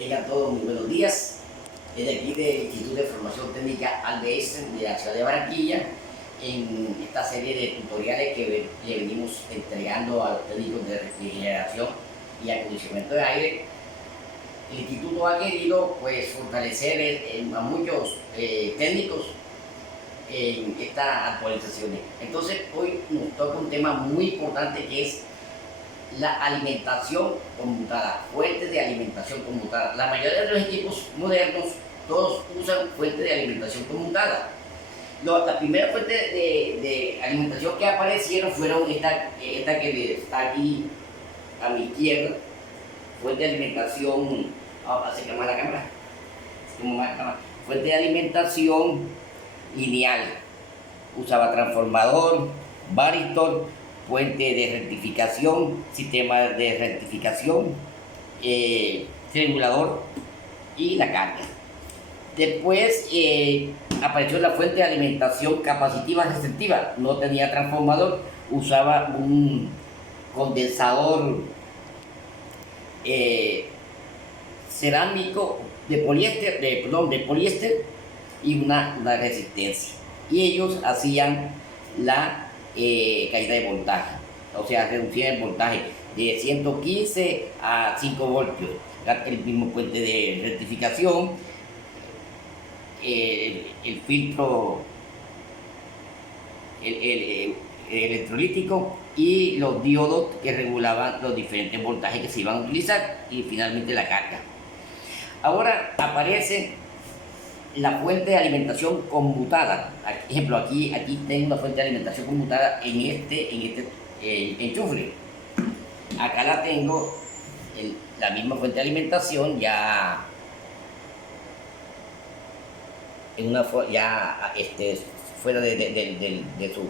Tengan todos muy buenos días. Desde aquí del Instituto de Formación Técnica Albert Einstein de la ciudad de Barranquilla, en esta serie de tutoriales que le venimos entregando a los técnicos de refrigeración y acondicionamiento de aire, el Instituto ha querido fortalecer a muchos técnicos en estas actualizaciones. Entonces hoy nos toca un tema muy importante que es la alimentación conmutada, fuentes de alimentación conmutada. La mayoría de los equipos modernos, todos usan fuentes de alimentación conmutada. La primera fuente de alimentación que aparecieron fueron esta que está aquí a mi izquierda, fuente de alimentación, acercamos a la cámara, fuente de alimentación lineal. Usaba transformador, varistor, fuente de rectificación, sistema de rectificación, regulador y la carga. Después apareció la fuente de alimentación capacitiva receptiva. No tenía transformador, usaba un condensador cerámico de poliéster y una resistencia. Y ellos hacían la caída de voltaje, o sea, reducían el voltaje de 115 a 5 voltios. El mismo puente de rectificación, el filtro el electrolítico y los diodos que regulaban los diferentes voltajes que se iban a utilizar, y finalmente la carga. Ahora aparece la fuente de alimentación conmutada. Por ejemplo, aquí tengo una fuente de alimentación conmutada en este enchufe. Acá la tengo, la misma fuente de alimentación ya fuera de su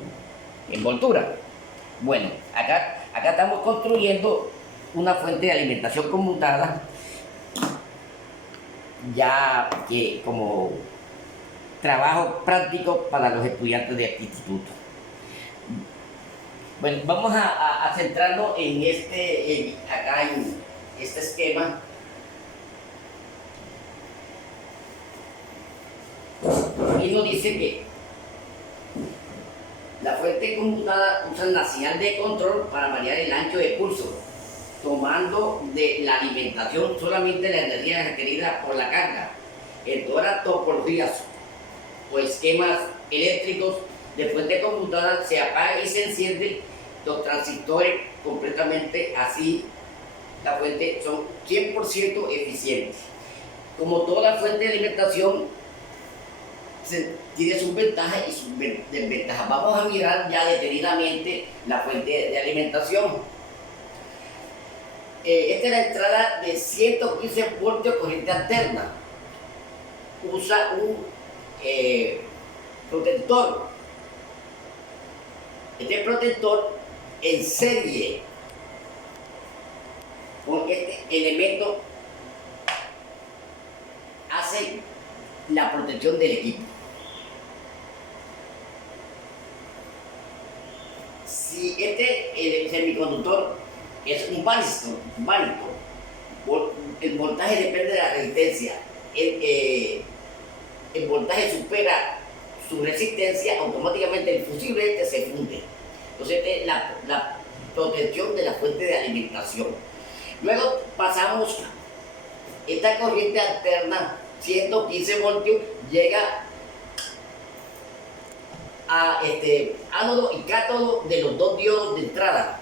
envoltura. Bueno, acá estamos construyendo una fuente de alimentación conmutada, ya que como trabajo práctico para los estudiantes de este instituto. Bueno, vamos a centrarnos en este esquema. Y nos dice que la fuente conmutada usa la señal de control para variar el ancho de pulso, tomando de la alimentación solamente la energía requerida por la carga. En todas las topologías o esquemas eléctricos de fuente conmutada se apaga y se enciende los transistores completamente, así la fuente son 100% eficientes. Como toda fuente de alimentación tiene sus ventajas y sus desventajas. Vamos a mirar ya detenidamente la fuente de alimentación. Esta es la entrada de 115 voltios corriente alterna. Usa un protector. Este protector en serie con este elemento hace la protección del equipo. Si el semiconductor es un varistor, el voltaje depende de la resistencia. El voltaje supera su resistencia, automáticamente el fusible se funde. Entonces, esta es la protección de la fuente de alimentación. Luego pasamos esta corriente alterna, 115 voltios, llega a ánodo y cátodo de los dos diodos de entrada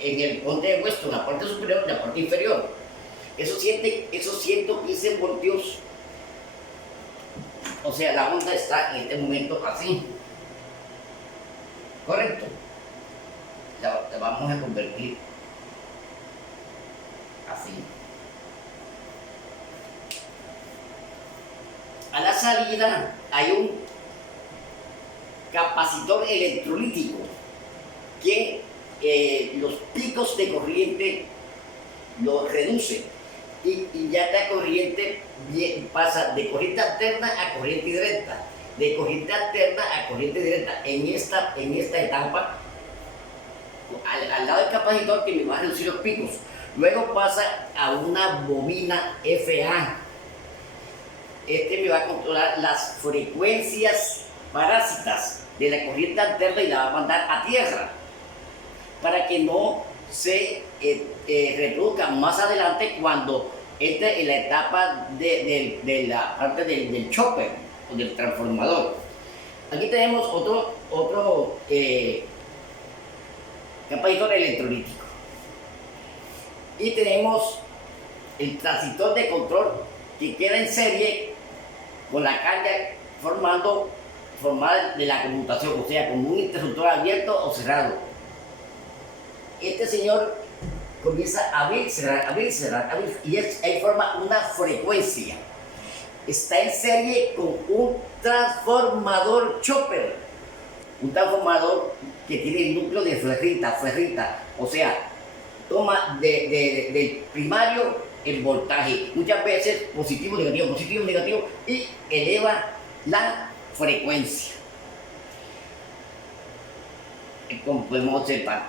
en el ponte opuesto, la parte superior y la parte inferior. Esos 115 voltios, o sea, la onda está en este momento así, correcto. La vamos a convertir así. A la salida hay un capacitor electrolítico que los picos de corriente los reduce, y ya esta corriente pasa de corriente alterna a corriente directa, de corriente alterna a corriente directa. En esta etapa, al lado del capacitor, que me va a reducir los picos. Luego pasa a una bobina FA. Este me va a controlar las frecuencias parásitas de la corriente alterna y la va a mandar a tierra para que no se reproduzca más adelante cuando entre en la etapa de la parte del chopper o del transformador. Aquí tenemos otro capacitor electrolítico y tenemos el transistor de control que queda en serie con la carga formada de la conmutación, o sea, con un interruptor abierto o cerrado. Este señor comienza a abrir, cerrar, abrir, cerrar, abrir, y ahí forma una frecuencia. Está en serie con un transformador chopper, un transformador que tiene el núcleo de ferrita, o sea, toma del primario el voltaje, muchas veces positivo, negativo, y eleva la frecuencia, como podemos observar.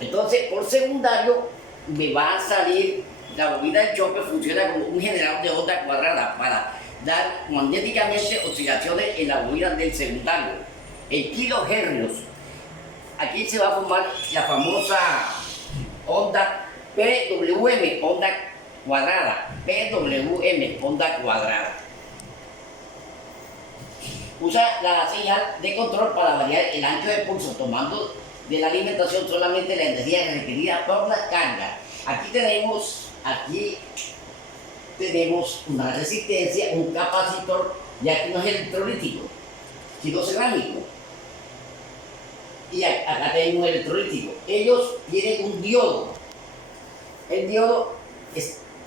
Entonces, por secundario, me va a salir la bobina del chopper, funciona como un generador de onda cuadrada para dar magnéticamente oscilaciones en la bobina del secundario, en kilohercios. Aquí se va a formar la famosa onda PWM, onda cuadrada, PWM, onda cuadrada. Usa la señal de control para variar el ancho de pulso, tomando de la alimentación solamente la energía requerida por la carga. Aquí tenemos una resistencia, un capacitor, ya que no es electrolítico, sino cerámico. Y acá tenemos un electrolítico. Ellos tienen un diodo. El diodo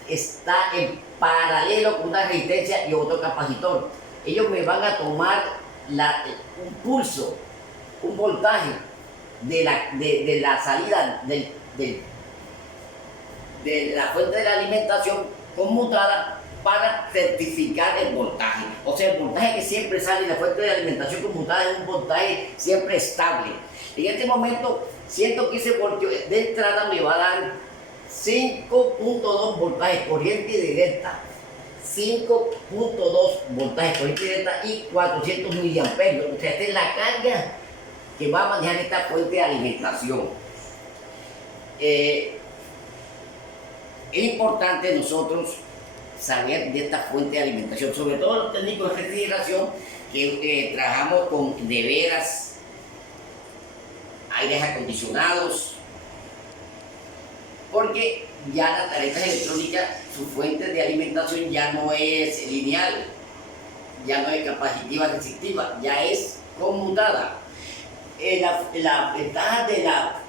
está en paralelo con una resistencia y otro capacitor. Ellos me van a tomar un pulso, un voltaje de la salida de la fuente de la alimentación conmutada para certificar el voltaje. O sea, el voltaje que siempre sale de la fuente de alimentación conmutada es un voltaje siempre estable. En este momento, 115 voltios de entrada me va a dar 5.2 voltajes corriente directa. 5.2 voltajes corriente directa y 400 miliamperios. O sea, esta es la carga que va a manejar esta fuente de alimentación. Es importante nosotros saber de esta fuente de alimentación, sobre todo los técnicos de refrigeración que trabajamos con neveras, aires acondicionados, porque ya las tarjetas electrónicas, su fuente de alimentación ya no es lineal, ya no es capacitiva resistiva, ya es conmutada. Las ventajas de la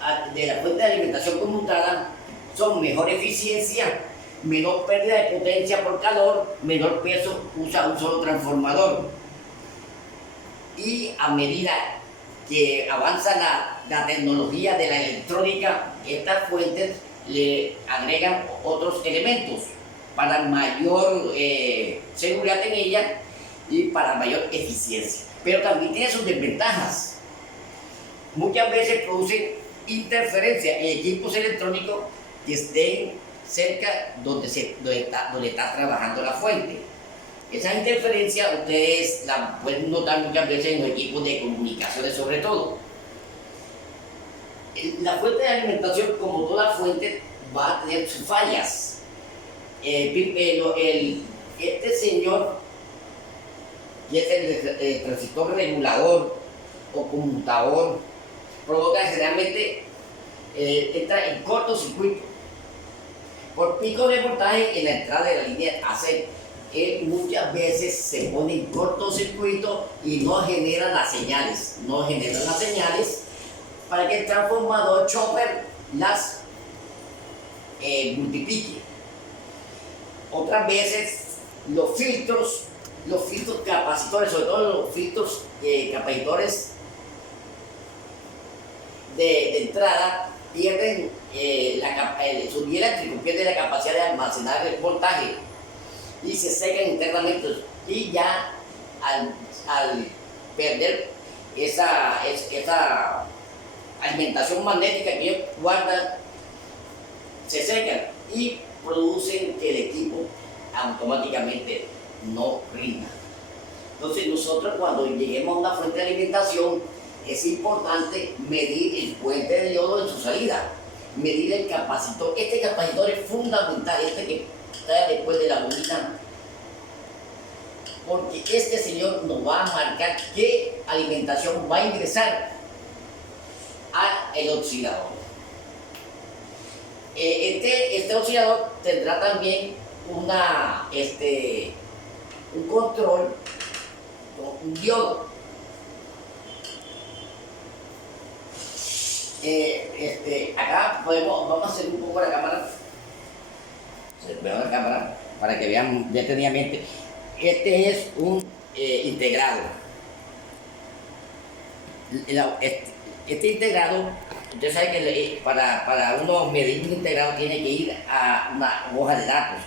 fuente de alimentación conmutada son mejor eficiencia, menor pérdida de potencia por calor, menor peso, usa un solo transformador. Y a medida que avanza la tecnología de la electrónica, estas fuentes le agregan otros elementos para mayor seguridad en ella y para mayor eficiencia. Pero también tiene sus desventajas. Muchas veces producen interferencia en equipos electrónicos que estén cerca donde está trabajando la fuente. Esas interferencias ustedes las pueden notar muchas veces en los equipos de comunicaciones, sobre todo. La fuente de alimentación, como toda fuente, va a tener sus fallas. Este señor, que es el transistor regulador o conmutador, provoca generalmente entra en cortocircuito por pico de voltaje en la entrada de la línea AC. Él muchas veces se pone en cortocircuito y no genera las señales, para que el transformador chopper las multiplique. Otras veces los filtros capacitores, sobre todo los filtros capacitores de entrada, pierden su vía eléctrica, pierde la capacidad de almacenar el voltaje y se secan internamente, y ya al perder esa alimentación magnética que ellos guardan, se secan y producen que el equipo automáticamente no rinda. Entonces nosotros cuando lleguemos a una fuente de alimentación es importante medir el puente de yodo en su salida, medir el capacitor. Este capacitor es fundamental, este que está después de la bobina, porque este señor nos va a marcar qué alimentación va a ingresar al oxidador. Este oxidador tendrá también un control con un diodo. Acá vamos a hacer un poco la cámara. Veo la cámara para que vean detenidamente. Este es un integrado. Este integrado, usted sabe que para uno medir un integrado tiene que ir a una hoja de datos.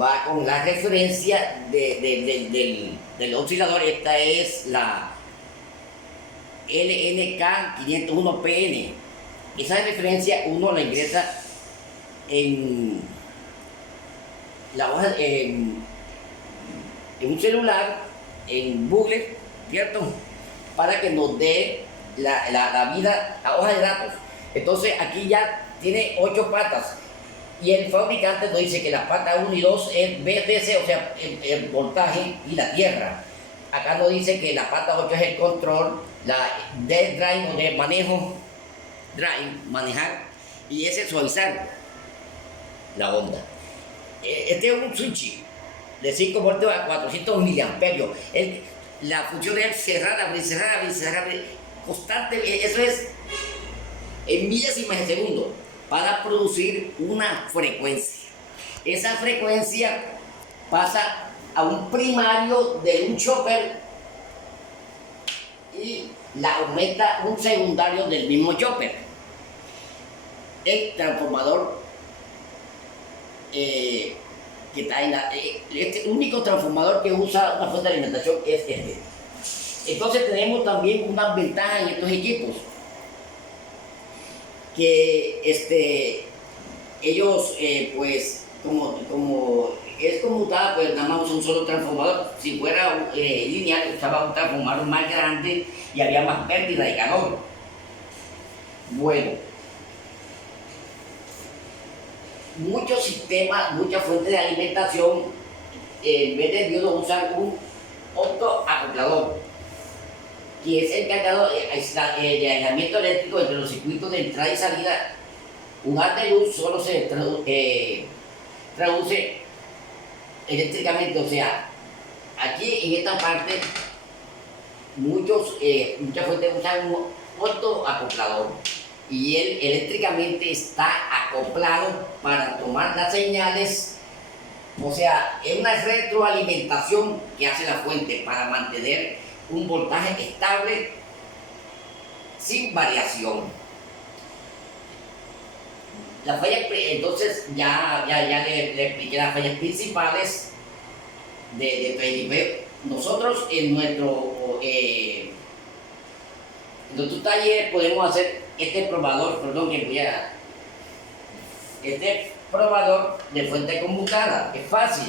Va con la referencia del oscilador. Esta es la LNK 501PN. Esa referencia uno la ingresa en la hoja, en un celular, en Google, ¿cierto? Para que nos dé la vida, la hoja de datos. Entonces aquí ya tiene 8 patas y el fabricante nos dice que la pata 1 y 2 es VDC, o sea, el voltaje y la tierra. Acá nos dice que la pata 8 es el control, la de drive o de manejo, manejar, y ese es suavizar la onda. Este es un switch de 5 voltios a 400 miliamperios. La función es cerrar, abrir, constante. Eso es en milésimas de segundo para producir una frecuencia. Esa frecuencia pasa a un primario de un chopper y la aumenta un secundario del mismo chopper. El transformador que está en este único transformador que usa una fuente de alimentación es este. Entonces tenemos también unas ventajas en estos equipos, que ellos pues como es conmutada, pues nada más usa un solo transformador. Si fuera lineal, usaba un transformador más grande y había más pérdida de calor. Bueno, muchos sistemas, muchas fuentes de alimentación, en vez de diodo usan un optoacoplador, que es el encargado de aislamiento eléctrico entre los circuitos de entrada y salida. Un haz de luz solo se traduce eléctricamente, o sea, aquí en esta parte muchas fuentes usan un optoacoplador y él eléctricamente está acoplado para tomar las señales, o sea, es una retroalimentación que hace la fuente para mantener un voltaje estable sin variación. Las fallas, entonces ya le expliqué las fallas principales de PIB. Nosotros en nuestro taller podemos hacer este probador de fuente conmutada. Es fácil,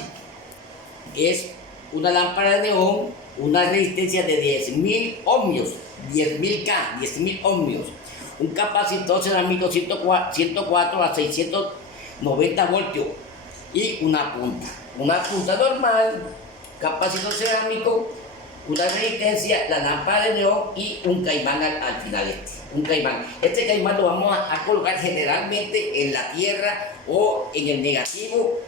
es una lámpara de neón, una resistencia de 10.000 ohmios, 10.000 ohmios, un capacitor cerámico 104 a 690 voltios y una punta normal, capacitor cerámico, una resistencia, la lámpara de neón y un caimán al final. Este caimán lo vamos a colocar generalmente en la tierra o en el negativo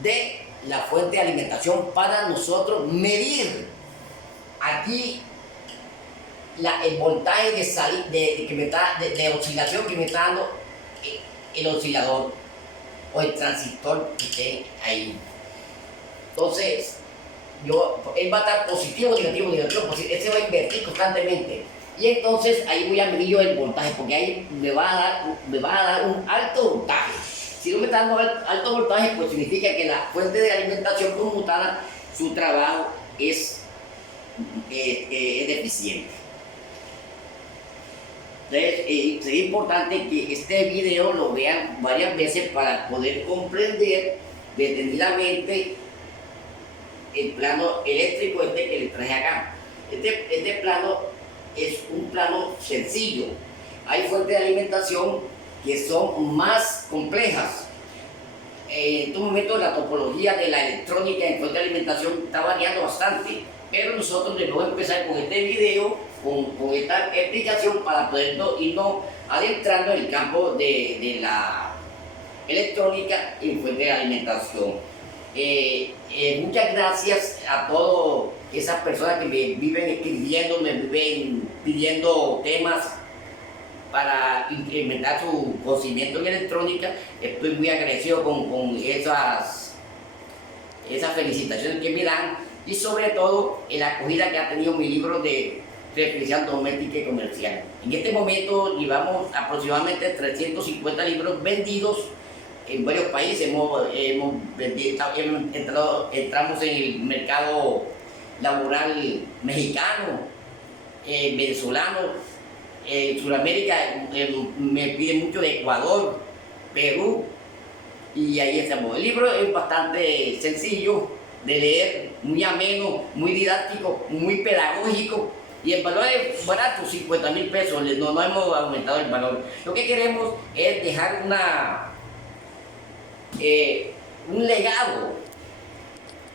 de la fuente de alimentación para nosotros medir aquí el voltaje de oscilación que me está dando el oscilador o el transistor que esté ahí. Entonces, él va a estar positivo, negativo, ese va a invertir constantemente. Y entonces ahí voy a medir yo el voltaje, porque ahí me va a dar un alto voltaje. Si no me está dando alto voltaje, pues significa que la fuente de alimentación conmutada, su trabajo es deficiente. Entonces, sería importante que este video lo vean varias veces para poder comprender detenidamente el plano eléctrico que les traje acá. Este plano es un plano sencillo. Hay fuentes de alimentación que son más complejas. En estos momentos la topología de la electrónica en fuente de alimentación está variando bastante, pero nosotros debemos empezar con este video, con esta explicación para poder irnos adentrando en el campo de la electrónica en fuente de alimentación. Muchas gracias a todas esas personas que me viven escribiendo, me viven pidiendo temas para incrementar su conocimiento en electrónica. Estoy muy agradecido con esas felicitaciones que me dan, y sobre todo en la acogida que ha tenido mi libro de refrigeración doméstica y comercial. En este momento llevamos aproximadamente 350 libros vendidos en varios países. Entramos en el mercado laboral mexicano, venezolano. En Sudamérica me piden mucho de Ecuador, Perú, y ahí estamos. El libro es bastante sencillo de leer, muy ameno, muy didáctico, muy pedagógico, y el valor es barato, 50,000 pesos, no hemos aumentado el valor. Lo que queremos es dejar un legado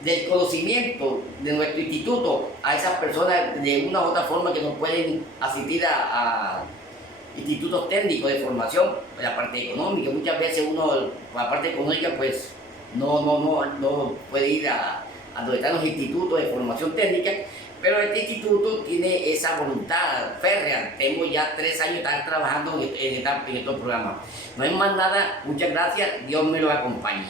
del conocimiento de nuestro instituto a esas personas de una u otra forma que nos pueden asistir a institutos técnicos de formación, la parte económica. Muchas veces uno, la parte económica, pues no puede ir a donde están los institutos de formación técnica, pero este instituto tiene esa voluntad férrea. Tengo ya 3 años de estar trabajando en estos programas. No hay más nada, muchas gracias, Dios me lo acompañe.